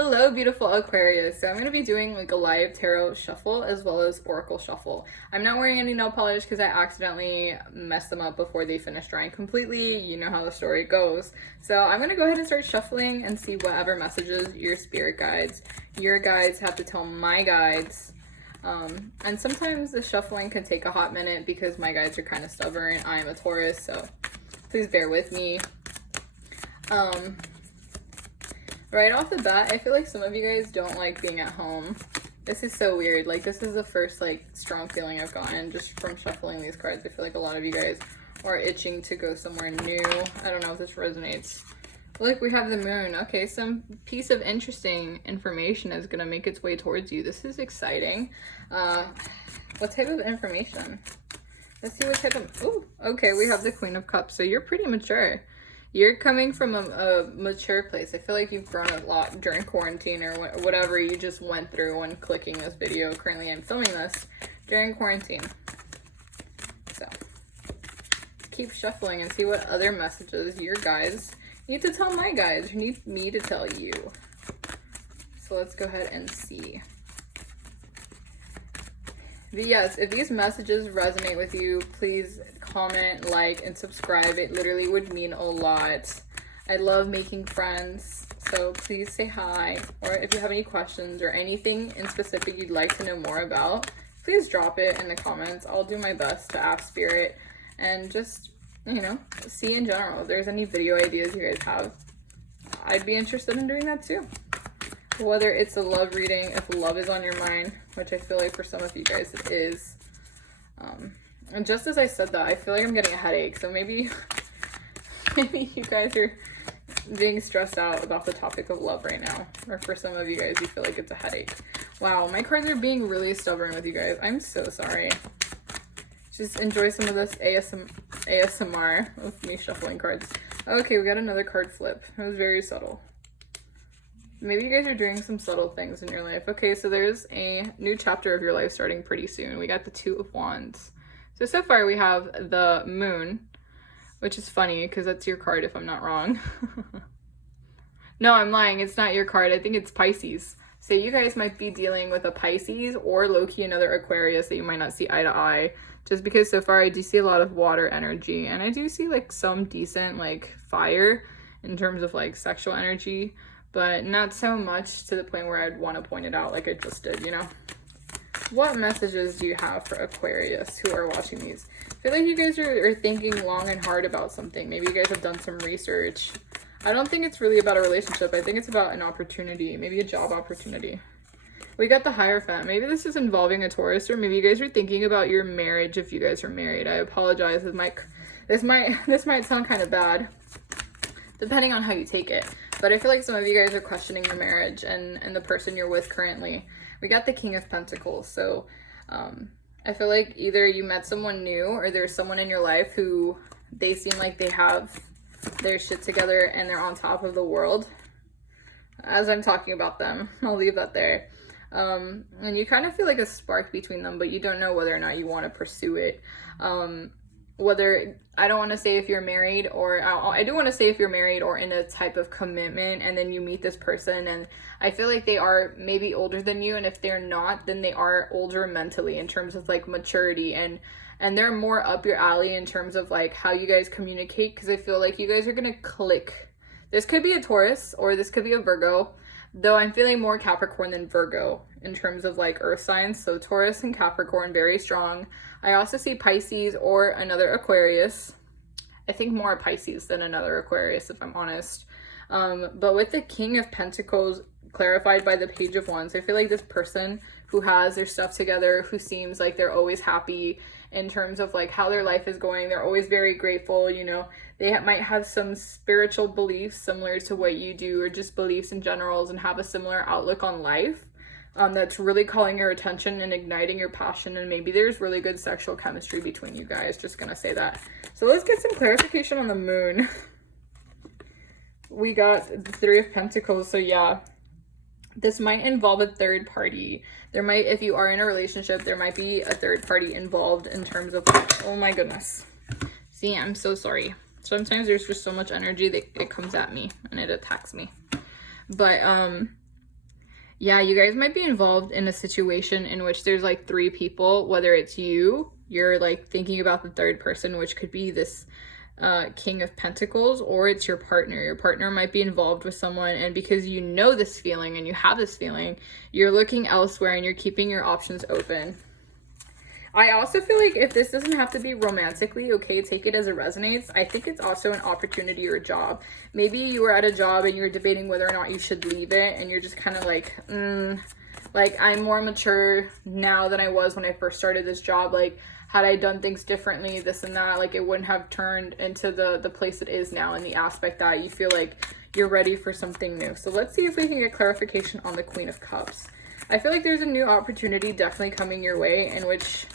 Hello, beautiful Aquarius. So I'm going to be doing like a live tarot shuffle as well as oracle shuffle. I'm not wearing any nail polish because I accidentally messed them up before they finished drying completely. You know how the story goes. So I'm going to go ahead and start shuffling and see whatever messages your spirit guides. Your guides have to tell my guides. And sometimes the shuffling can take a hot minute because my guides are kind of stubborn. I am a Taurus, so please bear with me. Right off the bat, I feel like some of you guys don't like being at home. This is so weird. Like, this is the first, like, strong feeling I've gotten just from shuffling these cards. I feel like a lot of you guys are itching to go somewhere new. I don't know if this resonates. Look, we have the moon. Okay, some piece of interesting information is going to make its way towards you. This is exciting. What type of information? Let's see what type of... Ooh, okay, we have the Queen of Cups. So you're pretty mature. You're coming from a mature place. I feel like you've grown a lot during quarantine or whatever you just went through when clicking this video. Currently, I'm filming this during quarantine. So, let's keep shuffling and see what other messages your guides need to tell my guides or need me to tell you. So let's go ahead and see. But yes, if these messages resonate with you, please comment, like, and subscribe. It literally would mean a lot. I love making friends, so please say hi. Or if you have any questions or anything in specific you'd like to know more about, please drop it in the comments. I'll do my best to ask Spirit and just, you know, see in general if there's any video ideas you guys have. I'd be interested in doing that too. Whether it's a love reading, if love is on your mind, which I feel like for some of you guys it is. And just as I said that, I feel like I'm getting a headache. So maybe you guys are being stressed out about the topic of love right now. Or for some of you guys, you feel like it's a headache. Wow, my cards are being really stubborn with you guys. I'm so sorry. Just enjoy some of this ASMR with me shuffling cards. Okay, we got another card flip. It was very subtle. Maybe you guys are doing some subtle things in your life. Okay, so there's a new chapter of your life starting pretty soon. We got the Two of Wands. So far we have the Moon, which is funny because that's your card if I'm not wrong. No, I'm lying. It's not your card. I think it's Pisces. So you guys might be dealing with a Pisces or low-key another Aquarius that you might not see eye to eye. Just because so far I do see a lot of water energy. And I do see like some decent like fire in terms of like sexual energy. But not so much to the point where I'd want to point it out like I just did, you know? What messages do you have for Aquarius who are watching these? I feel like you guys are thinking long and hard about something. Maybe you guys have done some research. I don't think it's really about a relationship. I think it's about an opportunity, maybe a job opportunity. We got the Hierophant. Maybe this is involving a Taurus, or maybe you guys are thinking about your marriage if you guys are married. I apologize. This might sound kind of bad, depending on how you take it. But I feel like some of you guys are questioning the marriage and the person you're with currently. We got the King of Pentacles. So I feel like either you met someone new or there's someone in your life who they seem like they have their shit together and they're on top of the world. As I'm talking about them, I'll leave that there. And you kind of feel like a spark between them, but you don't know whether or not you want to pursue it. I don't want to say if you're married, or I do want to say if you're married or in a type of commitment and then you meet this person and I feel like they are maybe older than you, and if they're not, then they are older mentally in terms of like maturity, and they're more up your alley in terms of like how you guys communicate, because I feel like you guys are gonna click. This could be a Taurus or this could be a Virgo, though I'm feeling more Capricorn than Virgo in terms of like earth signs. So Taurus and Capricorn, very strong. I also see Pisces or another Aquarius. I think more Pisces than another Aquarius, if I'm honest. But with the King of Pentacles clarified by the Page of Wands, I feel like this person who has their stuff together, who seems like they're always happy in terms of like how their life is going, they're always very grateful, you know, they might have some spiritual beliefs similar to what you do, or just beliefs in general, and have a similar outlook on life. That's really calling your attention and igniting your passion, and maybe there's really good sexual chemistry between you guys. Just gonna say that. So let's get some clarification on the Moon. We got the Three of Pentacles. So yeah, this might involve a third party. There might, if you are in a relationship, there might be a third party involved in terms of like, oh my goodness. See, I'm so sorry. Sometimes there's just so much energy that it comes at me and it attacks me. But Yeah, you guys might be involved in a situation in which there's like 3 people, whether it's you're like thinking about the third person, which could be this King of Pentacles, or it's your partner. Your partner might be involved with someone, and because you know this feeling and you have this feeling, you're looking elsewhere and you're keeping your options open. I also feel like if this doesn't have to be romantically, okay, take it as it resonates. I think it's also an opportunity or a job. Maybe you were at a job and you're debating whether or not you should leave it, and you're just kind of like, like, I'm more mature now than I was when I first started this job. Like, had I done things differently, this and that, like, it wouldn't have turned into the place it is now, in the aspect that you feel like you're ready for something new. So let's see if we can get clarification on the Queen of Cups. I feel like there's a new opportunity definitely coming your way, in which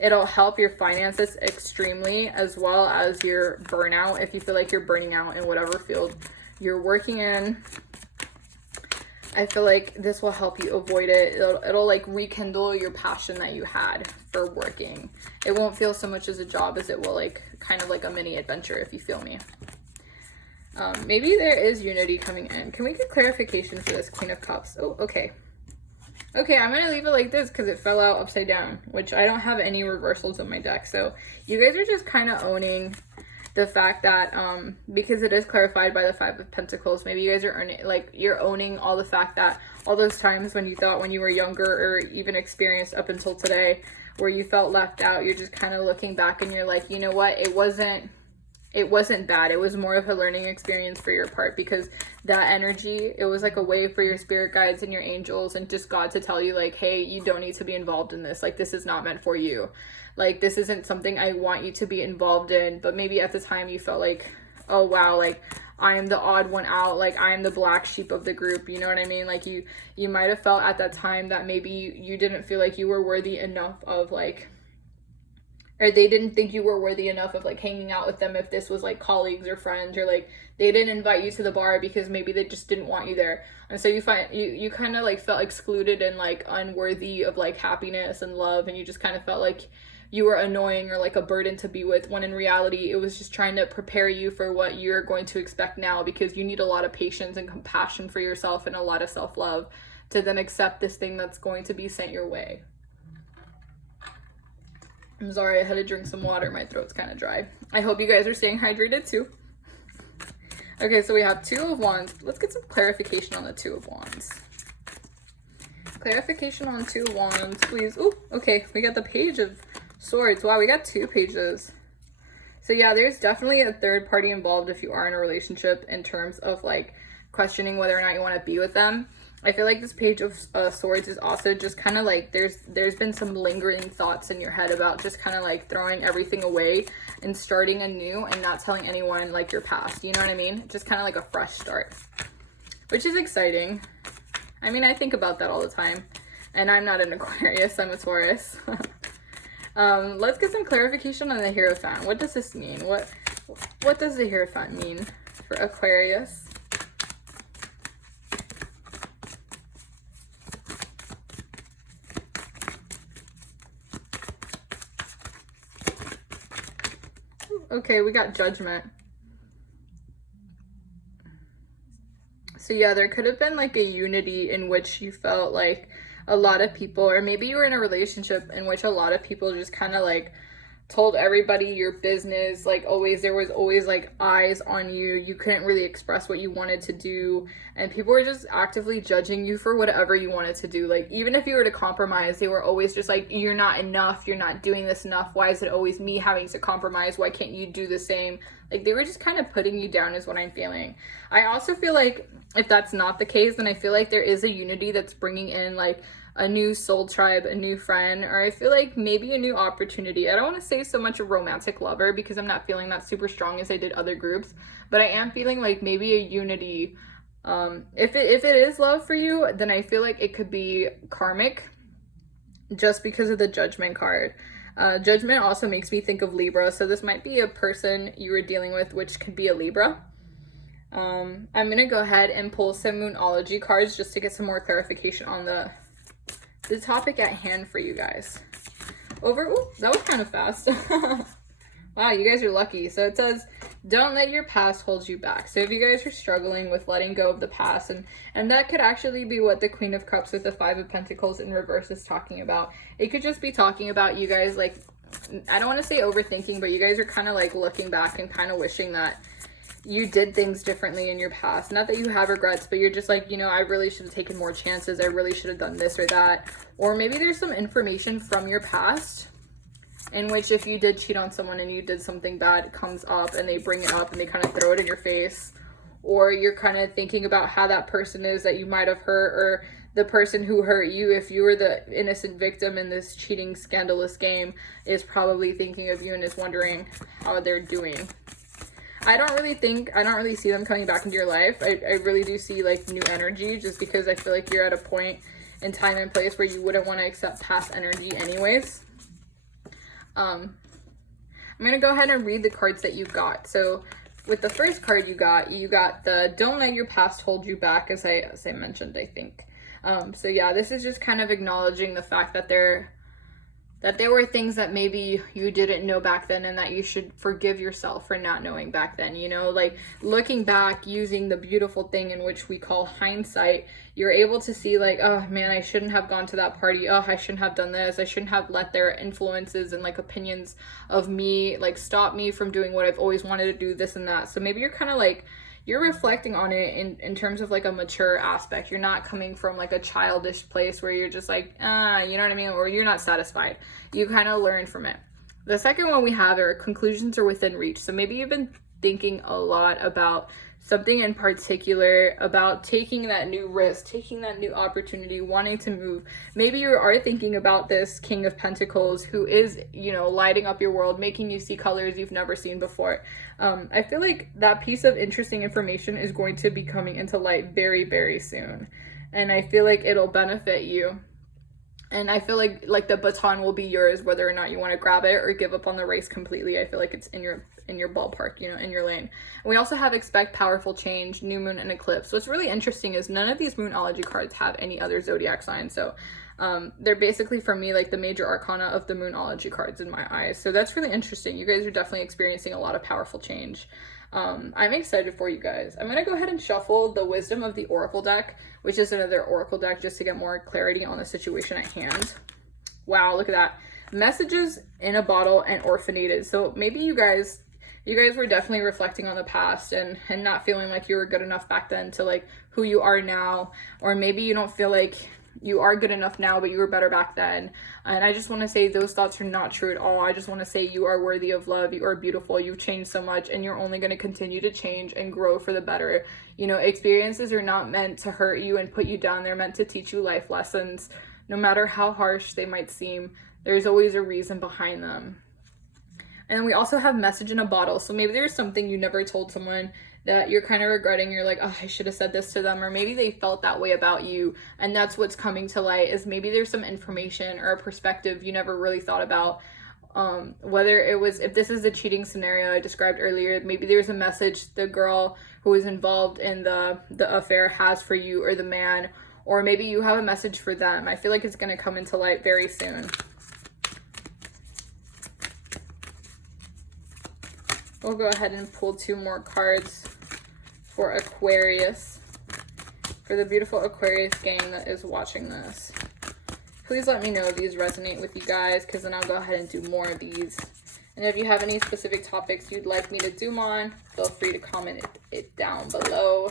it'll help your finances extremely, as well as your burnout. If you feel like you're burning out in whatever field you're working in, I feel like this will help you avoid it. It'll like rekindle your passion that you had for working. It won't feel so much as a job as it will like kind of like a mini adventure, if you feel me. Maybe there is unity coming in. Can we get clarification for this Queen of Cups? Oh, okay. Okay, I'm gonna leave it like this because it fell out upside down, which I don't have any reversals in my deck. So you guys are just kind of owning the fact that because it is clarified by the 5 of Pentacles, maybe you guys are you're owning all the fact that all those times when you thought when you were younger, or even experienced up until today, where you felt left out, you're just kind of looking back and you're like, you know what, it wasn't bad. It was more of a learning experience for your part, because that energy, it was like a way for your spirit guides and your angels and just God to tell you like, hey, you don't need to be involved in this. Like, this is not meant for you. Like, this isn't something I want you to be involved in. But maybe at the time you felt like, oh wow, like I'm the odd one out, like I'm the black sheep of the group, you know what I mean? Like you might have felt at that time that maybe you didn't feel like you were worthy enough of like, or they didn't think you were worthy enough of like hanging out with them if this was like colleagues or friends, or like they didn't invite you to the bar because maybe they just didn't want you there. And so you kind of like felt excluded and like unworthy of like happiness and love, and you just kind of felt like you were annoying or like a burden to be with, when in reality it was just trying to prepare you for what you're going to expect now, because you need a lot of patience and compassion for yourself and a lot of self-love to then accept this thing that's going to be sent your way. I'm sorry, I had to drink some water. My throat's kind of dry. I hope you guys are staying hydrated too. Okay, so we have 2 of Wands. Let's get some clarification on the 2 of Wands. Clarification on 2 of Wands, please. Oh, okay, we got the Page of Swords. Wow, we got 2 pages. So yeah, there's definitely a third party involved if you are in a relationship, in terms of like questioning whether or not you want to be with them. I feel like this Page of Swords is also just kind of like there's been some lingering thoughts in your head about just kind of like throwing everything away and starting anew and not telling anyone like your past, you know what I mean? Just kind of like a fresh start, which is exciting. I mean, I think about that all the time, and I'm not an Aquarius, I'm a Taurus. Let's get some clarification on the Hierophant. What does this mean? What does the Hierophant mean for Aquarius? Okay, we got Judgment. So yeah, there could have been like a unity in which you felt like a lot of people, or maybe you were in a relationship in which a lot of people just kind of like told everybody your business, like there was always like eyes on you. You couldn't really express what you wanted to do, and people were just actively judging you for whatever you wanted to do. Like, even if you were to compromise, they were always just like, you're not enough, you're not doing this enough, why is it always me having to compromise, why can't you do the same? Like, they were just kind of putting you down, is what I'm feeling. I also feel like if that's not the case, then I feel like there is a unity that's bringing in like a new soul tribe, a new friend, or I feel like maybe a new opportunity. I don't want to say so much a romantic lover, because I'm not feeling that super strong as I did other groups, but I am feeling like maybe a unity. If it is love for you, then I feel like it could be karmic, just because of the Judgment card. Judgment also makes me think of Libra, so this might be a person you were dealing with, which could be a Libra. I'm gonna go ahead and pull some Monology cards just to get some more clarification on the topic at hand for you guys. Ooh, that was kind of fast. Wow, you guys are lucky. So it says, don't let your past hold you back. So if you guys are struggling with letting go of the past, and that could actually be what the Queen of Cups with the Five of Pentacles in reverse is talking about. It could just be talking about you guys, like, I don't want to say overthinking, but you guys are kind of like looking back and kind of wishing that you did things differently in your past. Not that you have regrets, but you're just like, you know, I really should have taken more chances. I really should have done this or that. Or maybe there's some information from your past in which if you did cheat on someone and you did something bad, it comes up and they bring it up and they kind of throw it in your face. Or you're kind of thinking about how that person is that you might have hurt, or the person who hurt you, if you were the innocent victim in this cheating, scandalous game, is probably thinking of you and is wondering how they're doing. I don't really see them coming back into your life. I really do see like new energy, just because I feel like you're at a point in time and place where you wouldn't want to accept past energy anyways. I'm going to go ahead and read the cards that you got. So with the first card you got the don't let your past hold you back, as I mentioned, I think. So yeah, this is just kind of acknowledging the fact that there were things that maybe you didn't know back then, and that you should forgive yourself for not knowing back then, you know, like looking back, using the beautiful thing in which we call hindsight, you're able to see like, oh man, I shouldn't have gone to that party. Oh, I shouldn't have done this. I shouldn't have let their influences and like opinions of me like stop me from doing what I've always wanted to do, this and that. So maybe you're kind of like, you're reflecting on it in terms of like a mature aspect. You're not coming from like a childish place where you're just like, you know what I mean? Or you're not satisfied. You kind of learn from it. The second one we have are conclusions are within reach. So maybe you've been thinking a lot about something in particular, about taking that new risk, taking that new opportunity, wanting to move. Maybe you are thinking about this King of Pentacles who is, you know, lighting up your world, making you see colors you've never seen before. I feel like that piece of interesting information is going to be coming into light very, very soon. And I feel like it'll benefit you. And I feel like the baton will be yours, whether or not you want to grab it or give up on the race completely. I feel like it's in your ballpark, you know, in your lane. And we also have expect powerful change, new moon, and eclipse. What's really interesting is none of these Moonology cards have any other zodiac sign. So they're basically, for me, like the major arcana of the Moonology cards in my eyes. So that's really interesting. You guys are definitely experiencing a lot of powerful change. I'm excited for you guys. I'm going to go ahead and shuffle the Wisdom of the Oracle deck, which is another Oracle deck, just to get more clarity on the situation at hand. Wow, look at that. Messages in a bottle and orphanated. So maybe you guys were definitely reflecting on the past and not feeling like you were good enough back then to like who you are now. Or maybe you don't feel like you are good enough now, but you were better back then. And I just want to say those thoughts are not true at all. I just want to say you are worthy of love. You are beautiful. You've changed so much, and you're only going to continue to change and grow for the better. You know, experiences are not meant to hurt you and put you down. They're meant to teach you life lessons. No matter how harsh they might seem, there's always a reason behind them. And we also have message in a bottle. So maybe there's something you never told someone that you're kind of regretting. You're like, oh, I should have said this to them. Or maybe they felt that way about you, and that's what's coming to light, is maybe there's some information or a perspective you never really thought about. Whether it was, if this is a cheating scenario I described earlier, maybe there's a message the girl who is involved in the affair has for you, or the man, or maybe you have a message for them. I feel like it's going to come into light very soon. We'll go ahead and pull 2 more cards for Aquarius, for the beautiful Aquarius gang that is watching this. Please let me know if these resonate with you guys, because then I'll go ahead and do more of these. And if you have any specific topics you'd like me to do on, feel free to comment it down below.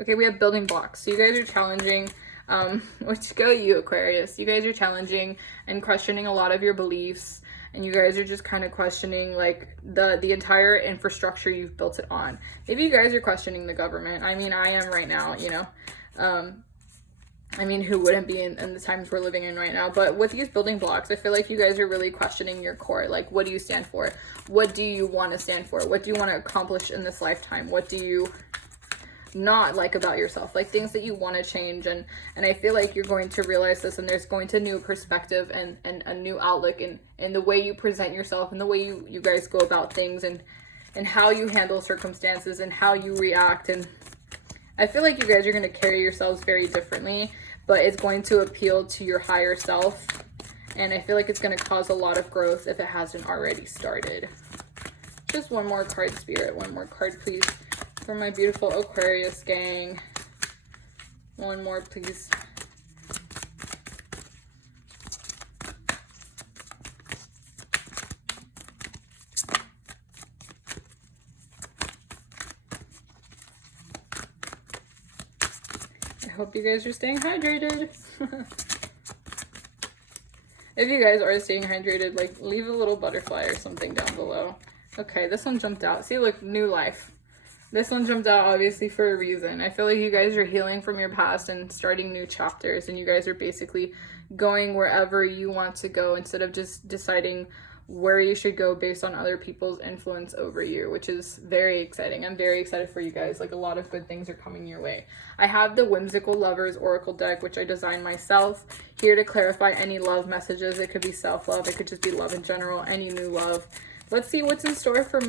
Okay, we have building blocks. So you guys are challenging, which go you, Aquarius. You guys are challenging and questioning a lot of your beliefs, and you guys are just kind of questioning like the entire infrastructure you've built it on. Maybe you guys are questioning the government. I mean, I am right now, you know. I mean, who wouldn't be in the times we're living in right now? But with these building blocks, I feel like you guys are really questioning your core. Like, what do you stand for? What do you want to stand for? What do you want to accomplish in this lifetime? What do you not like about yourself? Like things that you want to change. And I feel like you're going to realize this, and there's going to new perspective and a new outlook in the way you present yourself, and the way you guys go about things, and how you handle circumstances, and how you react. And I feel like you guys are going to carry yourselves very differently, but it's going to appeal to your higher self. And I feel like it's going to cause a lot of growth if it hasn't already started. Just one more card, Spirit. One more card, please, for my beautiful Aquarius gang. One more, please. I hope you guys are staying hydrated. If you guys are staying hydrated, like, leave a little butterfly or something down below. Okay, this one jumped out. See, look, new life. This one jumped out obviously for a reason. I feel like you guys are healing from your past and starting new chapters, and you guys are basically going wherever you want to go instead of just deciding where you should go based on other people's influence over you, which is very exciting. I'm very excited for you guys. Like, a lot of good things are coming your way. I have the Whimsical Lovers Oracle deck, which I designed myself, here to clarify any love messages. It could be self-love, it could just be love in general, any new love. Let's see what's in store for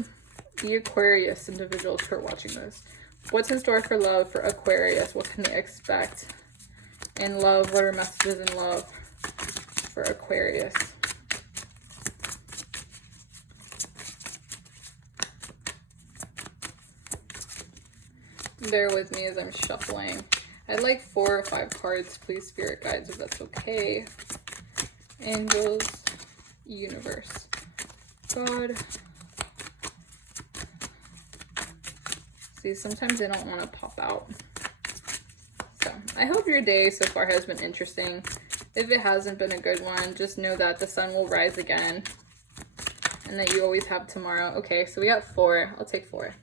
the Aquarius individuals who are watching this. What's in store for love for Aquarius? What can they expect in love? What are messages in love for Aquarius? Bear with me as I'm shuffling. I'd like 4 or 5 cards, please, spirit guides, if that's okay. Angels, universe, God. See, sometimes they don't want to pop out. So, I hope your day so far has been interesting. If it hasn't been a good one, just know that the sun will rise again. And that you always have tomorrow. Okay, so we got 4. I'll take 4.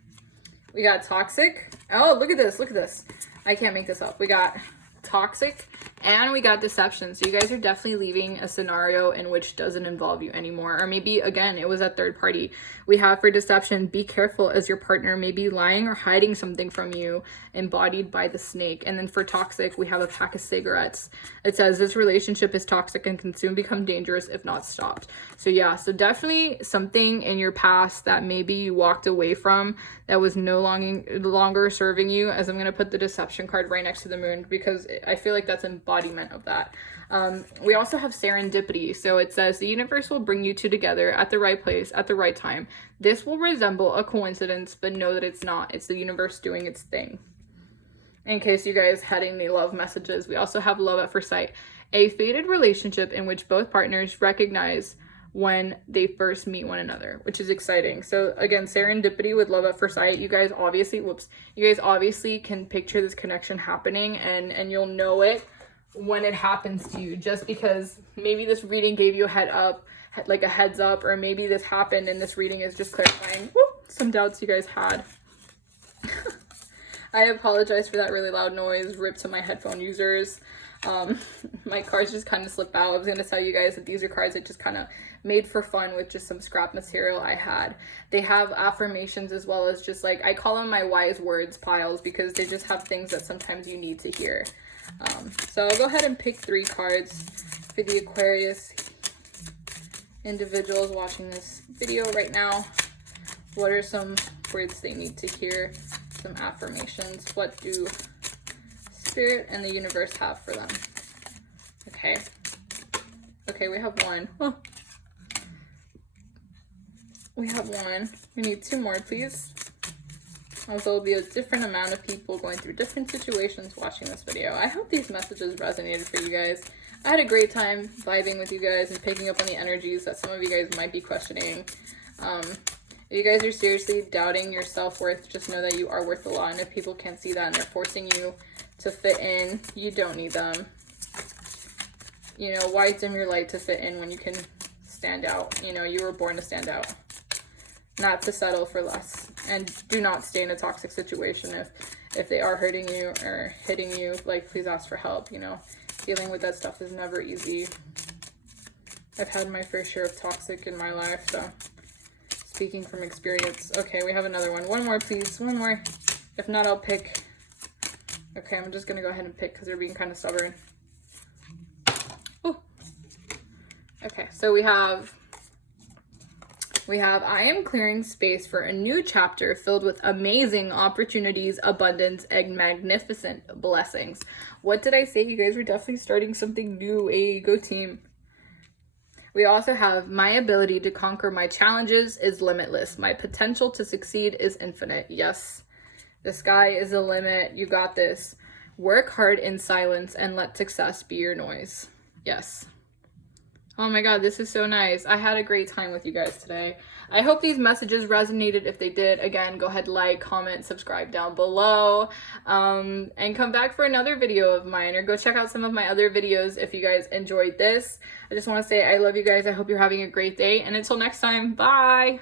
We got toxic. Oh, look at this. Look at this. I can't make this up. We got toxic and we got deception. So you guys are definitely leaving a scenario in which doesn't involve you anymore. Or maybe, again, it was a third party. We have for deception, be careful as your partner may be lying or hiding something from you, embodied by the snake. And then for toxic, we have a pack of cigarettes. It says this relationship is toxic and can soon become dangerous if not stopped. So yeah, so definitely something in your past that maybe you walked away from that was no longer serving you, as I'm going to put the deception card right next to the moon because I feel like that's embodiment of that. We also have serendipity. So it says the universe will bring you two together at the right place at the right time. This will resemble a coincidence, but know that it's not. It's the universe doing its thing. In case you guys had any love messages, we also have love at first sight, a fated relationship in which both partners recognize when they first meet one another, which is exciting. So again, serendipity with love at first sight. You guys obviously can picture this connection happening, and you'll know it when it happens to you, just because maybe this reading gave you a heads up, or maybe this happened and this reading is just clarifying some doubts you guys had. I apologize for that really loud noise. Rip to my headphone users. My cards just kind of slip out. I was going to tell you guys that these are cards that just kind of made for fun with just some scrap material I had. They have affirmations as well as just like, I call them my wise words piles because they just have things that sometimes you need to hear. So I'll go ahead and pick 3 cards for the Aquarius individuals watching this video right now. What are some words they need to hear? Some affirmations. What do Spirit and the universe have for them? Okay. Okay, we have 1. Oh. We have 1. We need 2 more, please. Also, there'll be a different amount of people going through different situations watching this video. I hope these messages resonated for you guys. I had a great time vibing with you guys and picking up on the energies that some of you guys might be questioning. If you guys are seriously doubting your self-worth, just know that you are worth a lot. And if people can't see that and they're forcing you to fit in, you don't need them. You know, why dim your light to fit in when you can stand out? You know, you were born to stand out, not to settle for less. And do not stay in a toxic situation if they are hurting you or hitting you. Like, please ask for help. You know, dealing with that stuff is never easy. I've had my fair share of toxic in my life, so speaking from experience. Okay, we have another one. 1 more, please. 1 more. If not, I'll pick. Okay, I'm just gonna go ahead and pick because they're being kind of stubborn. Ooh. Okay, so we have We have, I am clearing space for a new chapter filled with amazing opportunities, abundance, and magnificent blessings. What did I say? You guys were definitely starting something new. Hey, go team. We also have, my ability to conquer my challenges is limitless. My potential to succeed is infinite. Yes, the sky is the limit. You got this. Work hard in silence and let success be your noise. Yes. Oh my God, this is so nice. I had a great time with you guys today. I hope these messages resonated. If they did, again, go ahead, like, comment, subscribe down below, and come back for another video of mine, or go check out some of my other videos if you guys enjoyed this. I just want to say I love you guys. I hope you're having a great day, and until next time, bye.